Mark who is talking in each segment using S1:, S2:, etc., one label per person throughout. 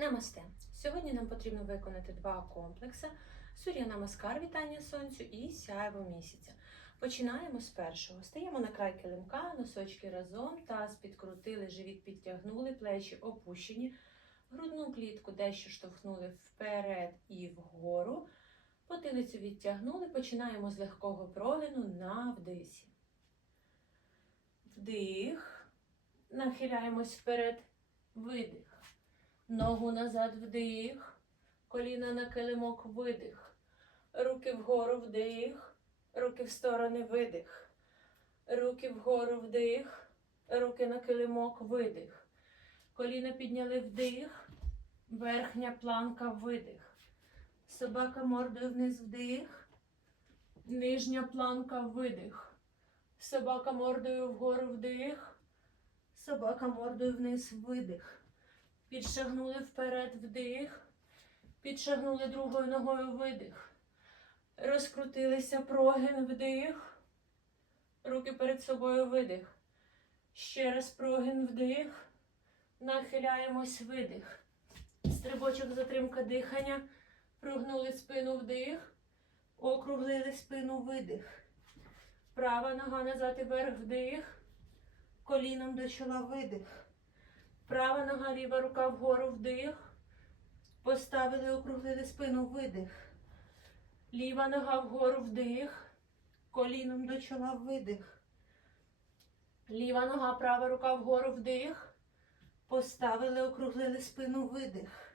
S1: Намасте. Сьогодні нам потрібно виконати два комплекси: Сур'я Намаскар вітання сонцю і сяйво місяця. Починаємо з першого. Стаємо на край килимка, носочки разом, таз підкрутили, живіт підтягнули, плечі опущені, грудну клітку дещо штовхнули вперед і вгору. Потилицю відтягнули, починаємо з легкого прогину на вдисі. Вдих, нахиляємось вперед, видих. Ногу назад вдих, коліна на килимок видих, руки вгору вдих, руки в сторони видих, руки вгору вдих, руки на килимок видих, коліна підняли вдих, верхня планка видих, собака мордою вниз вдих, нижня планка видих, собака мордою вгору вдих, собака мордою вниз видих. Підшагнули вперед вдих, підшагнули другою ногою видих. Розкрутилися прогин вдих, руки перед собою видих. Ще раз прогин вдих, нахиляємось видих. Стрибочок затримка дихання, прогнули спину вдих, округлили спину видих. Права нога назад і вверх вдих, коліном до чола видих. Права нога, ліва рука вгору вдих. Поставили, округлили спину видих. Ліва нога вгору вдих. Коліном до чола видих. Ліва нога, права рука вгору вдих. Поставили, округлили спину видих.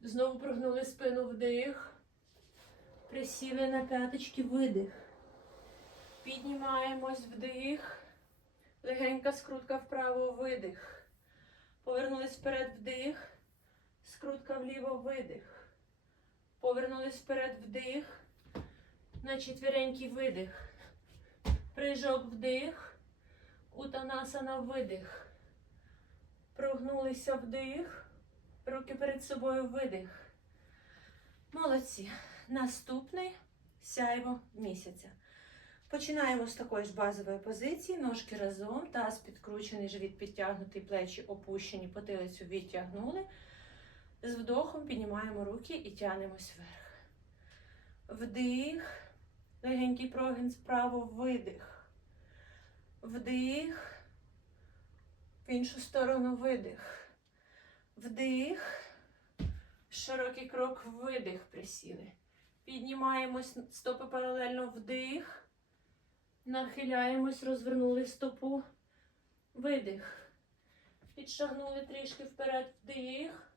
S1: Знову прогнули спину вдих. Присіли на п'яточки видих. Піднімаємось вдих. Легенька скрутка вправо видих. Повернулись вперед вдих. Скрутка вліво видих. Повернулись вперед вдих. На четверенький видих. Прижок вдих. Утанасана видих. Прогнулися вдих. Руки перед собою видих. Молодці. Наступний сяйво місяця. Починаємо з такої ж базової позиції. Ножки разом, таз підкручений, живіт підтягнутий, плечі опущені, потилицю відтягнули. З вдохом піднімаємо руки і тягнемось вверх. Вдих. Легенький прогин справа, видих. Вдих. В іншу сторону видих. Вдих. Широкий крок, видих, присіли. Піднімаємось, стопи паралельно вдих. Нахиляємось, розвернули стопу. Видих. Підшагнули трішки вперед, вдих.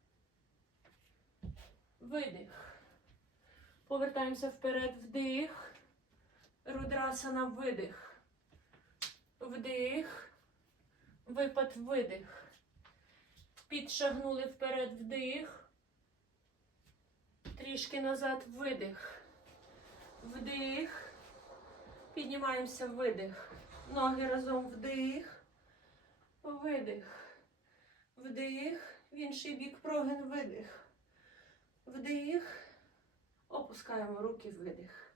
S1: Видих. Повертаємося вперед, вдих. Рудрасана, видих. Вдих. Випад, видих. Підшагнули вперед, вдих. Трішки назад, видих. Вдих. Піднімаємося видих. Ноги разом вдих. Видих. Вдих. В інший бік прогин видих. Вдих. Опускаємо руки, видих.